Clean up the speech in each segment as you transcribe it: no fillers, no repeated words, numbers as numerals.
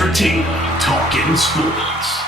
entertaining talking sports.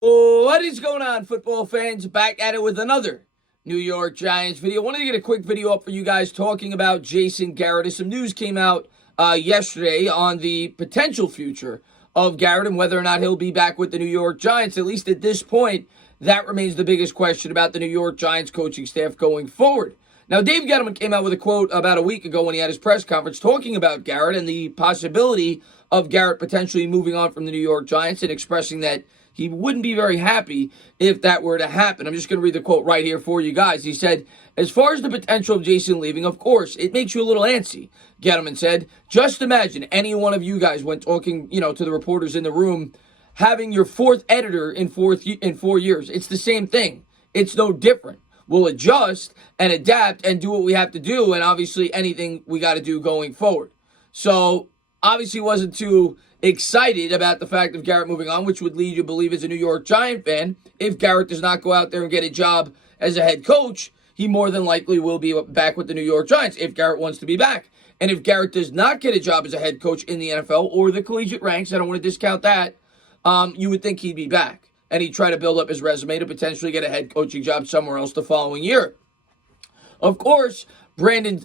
What is going on, football fans? Back at it with another New York Giants video. Wanted to get a quick video up for you guys talking about Jason Garrett. As some news came out yesterday on the potential future of Garrett and whether or not he'll be back with the New York Giants. At least at this point, that remains the biggest question about the New York Giants coaching staff going forward. Now, Dave Gettleman came out with a quote about a week ago when he had his press conference talking about Garrett and the possibility of Garrett potentially moving on from the New York Giants and expressing that he wouldn't be very happy if that were to happen. I'm just going to read the quote right here for you guys. He said, "As far as the potential of Jason leaving, of course, it makes you a little antsy," Gettleman said. "Just imagine any one of you guys when talking, to the reporters in the room, having your fourth editor in 4 years. It's the same thing. It's no different. We'll adjust and adapt and do what we have to do, and obviously anything we got to do going forward." So, obviously wasn't too excited about the fact of Garrett moving on, which would lead you to believe as a New York Giant fan, if Garrett does not go out there and get a job as a head coach, he more than likely will be back with the New York Giants if Garrett wants to be back. And if Garrett does not get a job as a head coach in the NFL or the collegiate ranks, I don't want to discount that, you would think he'd be back. And he'd try to build up his resume to potentially get a head coaching job somewhere else the following year. Of course, Brandon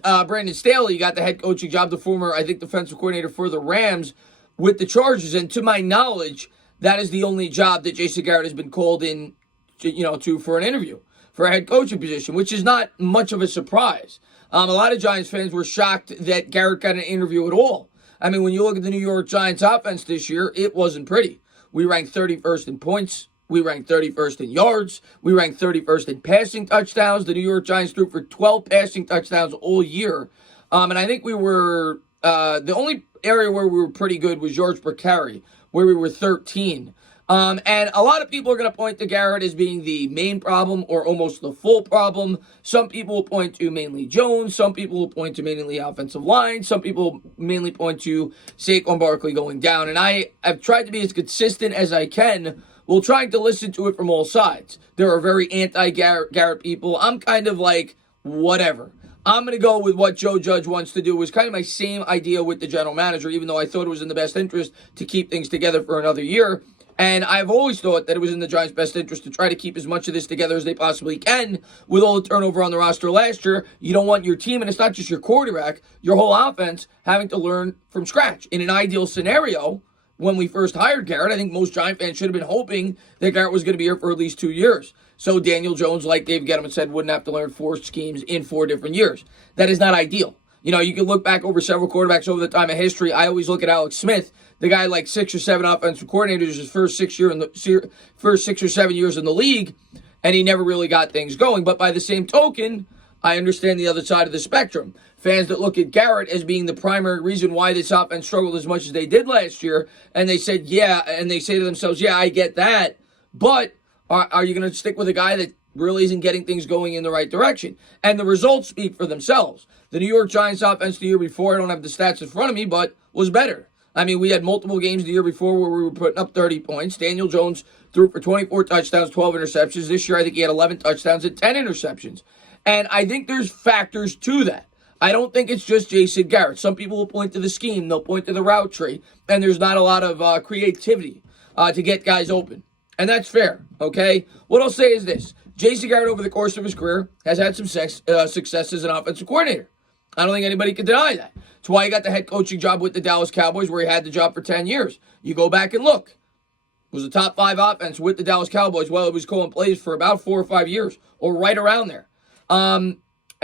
Staley got the head coaching job, the former, I think, defensive coordinator for the Rams with the Chargers. And to my knowledge, that is the only job that Jason Garrett has been called in, to for an interview for a head coaching position, which is not much of a surprise. A lot of Giants fans were shocked that Garrett got an interview at all. I mean, when you look at the New York Giants offense this year, it wasn't pretty. We ranked 31st in points. We ranked 31st in yards. We ranked 31st in passing touchdowns. The New York Giants threw for 12 passing touchdowns all year. And I think we were, the only area where we were pretty good was yards per carry, where we were 13. And a lot of people are going to point to Garrett as being the main problem or almost the full problem. Some people will point to mainly Jones. Some people will point to mainly the offensive line. Some people mainly point to Saquon Barkley going down. And I have tried to be as consistent as I can while trying to listen to it from all sides. There are very anti-Garrett people. I'm kind of like, whatever. I'm going to go with what Joe Judge wants to do. It was kind of my same idea with the general manager, even though I thought it was in the best interest to keep things together for another year. And I've always thought that it was in the Giants' best interest to try to keep as much of this together as they possibly can. With all the turnover on the roster last year, you don't want your team, and it's not just your quarterback, your whole offense, having to learn from scratch. In an ideal scenario, when we first hired Garrett, I think most Giant fans should have been hoping that Garrett was going to be here for at least 2 years. So Daniel Jones, like Dave Gettleman said, wouldn't have to learn 4 schemes in 4 different years. That is not ideal. You can look back over several quarterbacks over the time of history. I always look at Alex Smith, the guy like 6 or 7 offensive coordinators his first 6 or 7 years in the league, and he never really got things going. But by the same token, I understand the other side of the spectrum. Fans that look at Garrett as being the primary reason why this offense struggled as much as they did last year, and they said, yeah, and they say to themselves, yeah, I get that, but are you going to stick with a guy that really isn't getting things going in the right direction? And the results speak for themselves. The New York Giants offense the year before, I don't have the stats in front of me, but was better. I mean, we had multiple games the year before where we were putting up 30 points. Daniel Jones threw for 24 touchdowns, 12 interceptions. This year, I think he had 11 touchdowns and 10 interceptions. And I think there's factors to that. I don't think it's just Jason Garrett. Some people will point to the scheme. They'll point to the route tree. And there's not a lot of creativity to get guys open. And that's fair, okay? What I'll say is this. Jason Garrett, over the course of his career, has had some success as an offensive coordinator. I don't think anybody can deny that. It's why he got the head coaching job with the Dallas Cowboys, where he had the job for 10 years. You go back and look. It was a top 5 offense with the Dallas Cowboys while it was calling plays for about 4 or 5 years, or right around there. And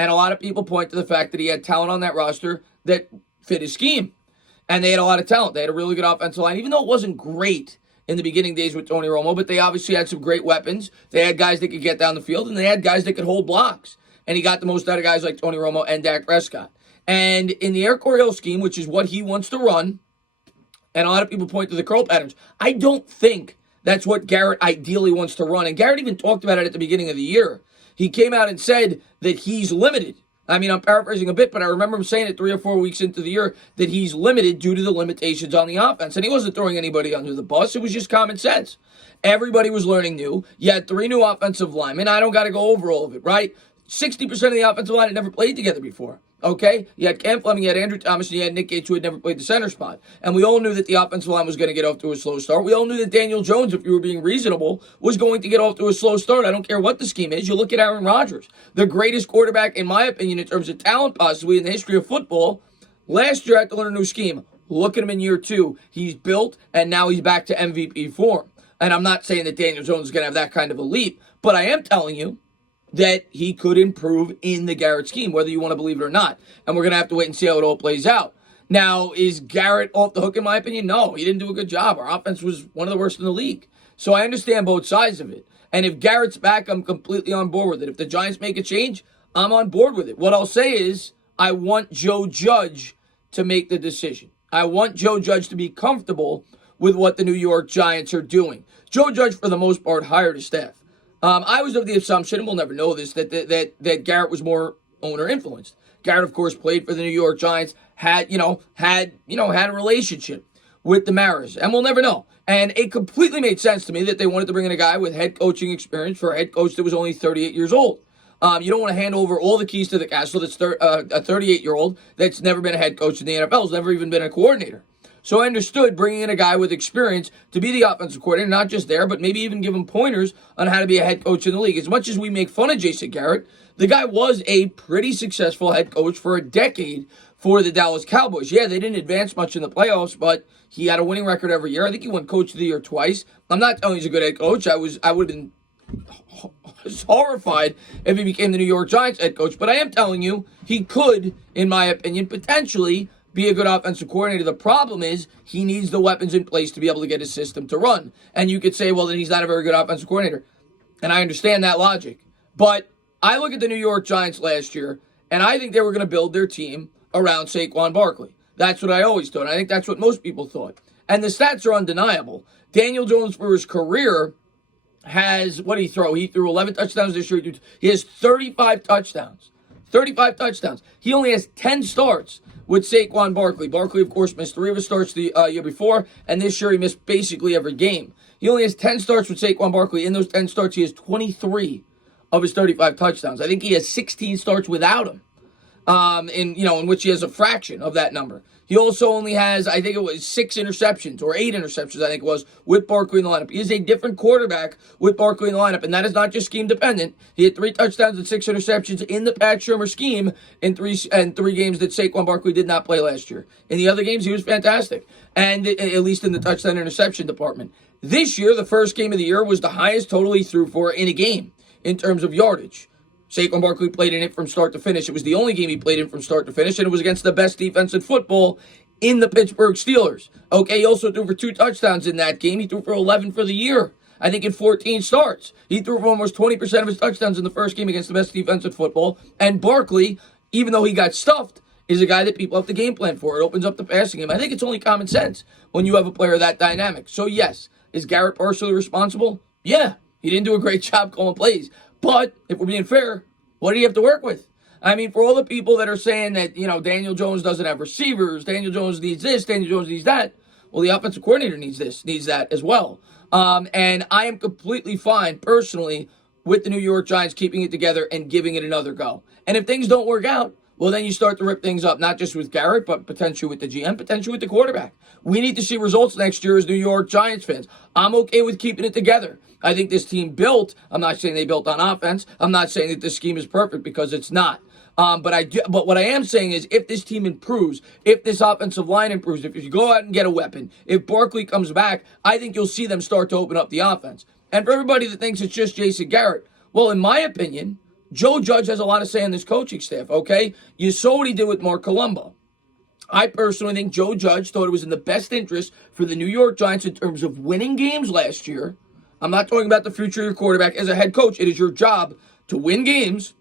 a lot of people point to the fact that he had talent on that roster that fit his scheme. And they had a lot of talent. They had a really good offensive line, even though it wasn't great in the beginning days with Tony Romo, but they obviously had some great weapons. They had guys that could get down the field, and they had guys that could hold blocks. And he got the most out of guys like Tony Romo and Dak Prescott. And in the Air Coryell scheme, which is what he wants to run, and a lot of people point to the curl patterns, I don't think that's what Garrett ideally wants to run. And Garrett even talked about it at the beginning of the year. He came out and said that he's limited. I mean, I'm paraphrasing a bit, but I remember him saying it 3 or 4 weeks into the year that he's limited due to the limitations on the offense. And he wasn't throwing anybody under the bus. It was just common sense. Everybody was learning new. You had 3 new offensive linemen. I don't got to go over all of it, right? 60% of the offensive line had never played together before. Okay? You had Cam Fleming, you had Andrew Thomas, and you had Nick Gates, who had never played the center spot. And we all knew that the offensive line was going to get off to a slow start. We all knew that Daniel Jones, if you were being reasonable, was going to get off to a slow start. I don't care what the scheme is. You look at Aaron Rodgers, the greatest quarterback, in my opinion, in terms of talent, possibly in the history of football. Last year, had to learn a new scheme. Look at him in year 2. He's built, and now he's back to MVP form. And I'm not saying that Daniel Jones is going to have that kind of a leap, but I am telling you that he could improve in the Garrett scheme, whether you want to believe it or not. And we're going to have to wait and see how it all plays out. Now, is Garrett off the hook, in my opinion? No, he didn't do a good job. Our offense was one of the worst in the league. So I understand both sides of it. And if Garrett's back, I'm completely on board with it. If the Giants make a change, I'm on board with it. What I'll say is I want Joe Judge to make the decision. I want Joe Judge to be comfortable with what the New York Giants are doing. Joe Judge, for the most part, hired a staff. I was of the assumption, and we'll never know this, that Garrett was more owner influenced. Garrett, of course, played for the New York Giants, had a relationship with the Maras, and we'll never know. And it completely made sense to me that they wanted to bring in a guy with head coaching experience for a head coach that was only 38 years old. You don't want to hand over all the keys to the castle that's a 38-year-old that's never been a head coach in the NFL, has never even been a coordinator. So I understood bringing in a guy with experience to be the offensive coordinator, not just there, but maybe even give him pointers on how to be a head coach in the league. As much as we make fun of Jason Garrett, the guy was a pretty successful head coach for a decade for the Dallas Cowboys. Yeah, they didn't advance much in the playoffs, but he had a winning record every year. I think he won Coach of the Year twice. I'm not telling he's a good head coach. I would have been horrified if he became the New York Giants head coach, but I am telling you he could, in my opinion, potentially be a good offensive coordinator. The problem is he needs the weapons in place to be able to get his system to run. And you could say, well, then he's not a very good offensive coordinator. And I understand that logic. But I look at the New York Giants last year, and I think they were going to build their team around Saquon Barkley. That's what I always thought. I think that's what most people thought. And the stats are undeniable. Daniel Jones, for his career, has, what did he throw? He threw 11 touchdowns this year. He has 35 touchdowns. 35 touchdowns. He only has 10 starts with Saquon Barkley. Barkley, of course, missed 3 of his starts the year before, and this year he missed basically every game. He only has 10 starts with Saquon Barkley. In those 10 starts, he has 23 of his 35 touchdowns. I think he has 16 starts without him, in which he has a fraction of that number. He also only has, I think it was 6 interceptions or 8 interceptions, I think it was, with Barkley in the lineup. He is a different quarterback with Barkley in the lineup, and that is not just scheme dependent. He had 3 touchdowns and 6 interceptions in the Pat Shurmur scheme in three games that Saquon Barkley did not play last year. In the other games, he was fantastic, and at least in the touchdown interception department. This year, the first game of the year was the highest total he threw for in a game in terms of yardage. Saquon Barkley played in it from start to finish. It was the only game he played in from start to finish, and it was against the best defense in football in the Pittsburgh Steelers. Okay, he also threw for 2 touchdowns in that game. He threw for 11 for the year, I think in 14 starts. He threw for almost 20% of his touchdowns in the first game against the best defense in football. And Barkley, even though he got stuffed, is a guy that people have to game plan for. It opens up the passing game. I think it's only common sense when you have a player that dynamic. So yes, is Garrett partially responsible? Yeah, he didn't do a great job calling plays. But if we're being fair, what do you have to work with? I mean, for all the people that are saying that, Daniel Jones doesn't have receivers, Daniel Jones needs this, Daniel Jones needs that, well, the offensive coordinator needs that as well. And I am completely fine, personally, with the New York Giants keeping it together and giving it another go. And if things don't work out, well, then you start to rip things up, not just with Garrett, but potentially with the GM, potentially with the quarterback. We need to see results next year as New York Giants fans. I'm okay with keeping it together. I think this team built, I'm not saying they built on offense. I'm not saying that this scheme is perfect, because it's not. But what I am saying is, if this team improves, if this offensive line improves, if you go out and get a weapon, if Barkley comes back, I think you'll see them start to open up the offense. And for everybody that thinks it's just Jason Garrett, well, in my opinion, Joe Judge has a lot of say on this coaching staff, okay? You saw what he did with Mark Colombo. I personally think Joe Judge thought it was in the best interest for the New York Giants in terms of winning games last year. I'm not talking about the future of your quarterback. As a head coach, it is your job to win games,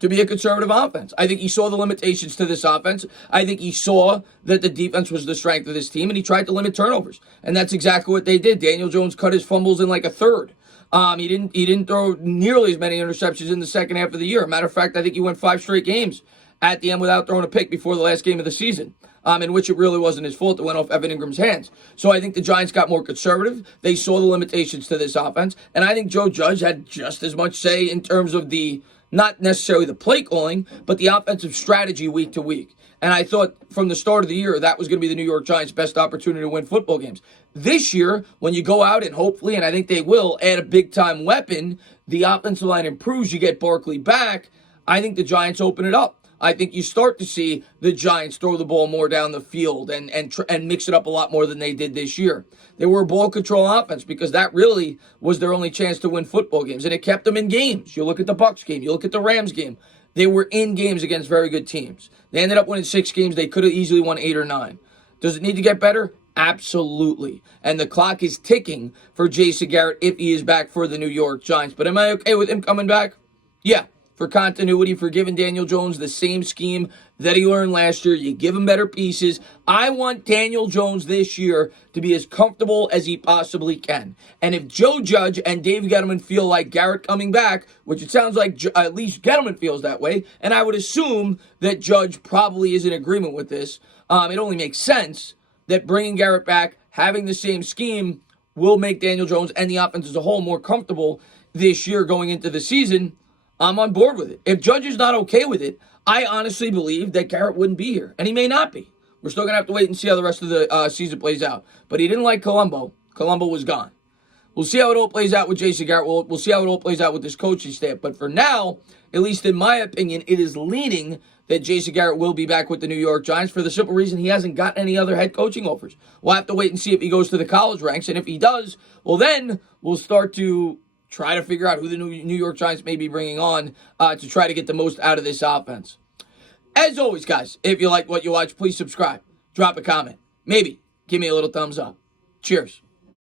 to be a conservative offense. I think he saw the limitations to this offense. I think he saw that the defense was the strength of this team, and he tried to limit turnovers. And that's exactly what they did. Daniel Jones cut his fumbles in like a third. He didn't throw nearly as many interceptions in the second half of the year. Matter of fact, I think he went 5 straight games at the end without throwing a pick before the last game of the season, in which it really wasn't his fault. It went off Evan Ingram's hands. So I think the Giants got more conservative. They saw the limitations to this offense. And I think Joe Judge had just as much say in terms of the Not necessarily the play calling, but the offensive strategy week to week. And I thought from the start of the year that was going to be the New York Giants' best opportunity to win football games. This year, when you go out and hopefully, and I think they will, add a big-time weapon, the offensive line improves, you get Barkley back, I think the Giants open it up. I think you start to see the Giants throw the ball more down the field and mix it up a lot more than they did this year. They were a ball control offense because that really was their only chance to win football games, and it kept them in games. You look at the Bucs game, you look at the Rams game. They were in games against very good teams. They ended up winning 6 games. They could have easily won 8 or 9. Does it need to get better? Absolutely. And the clock is ticking for Jason Garrett if he is back for the New York Giants. But am I okay with him coming back? Yeah. For continuity, for giving Daniel Jones the same scheme that he learned last year. You give him better pieces. I want Daniel Jones this year to be as comfortable as he possibly can. And if Joe Judge and Dave Gettleman feel like Garrett coming back, which it sounds like at least Gettleman feels that way, and I would assume that Judge probably is in agreement with this, it only makes sense that bringing Garrett back, having the same scheme, will make Daniel Jones and the offense as a whole more comfortable this year going into the season. I'm on board with it. If Judge is not okay with it, I honestly believe that Garrett wouldn't be here. And he may not be. We're still going to have to wait and see how the rest of the season plays out. But he didn't like Colombo. Colombo was gone. We'll see how it all plays out with Jason Garrett. We'll see how it all plays out with this coaching staff. But for now, at least in my opinion, it is leaning that Jason Garrett will be back with the New York Giants for the simple reason he hasn't got any other head coaching offers. We'll have to wait and see if he goes to the college ranks. And if he does, well, then we'll start to try to figure out who the New York Giants may be bringing on to try to get the most out of this offense. As always, guys, if you like what you watch, please subscribe. Drop a comment. Maybe give me a little thumbs up. Cheers.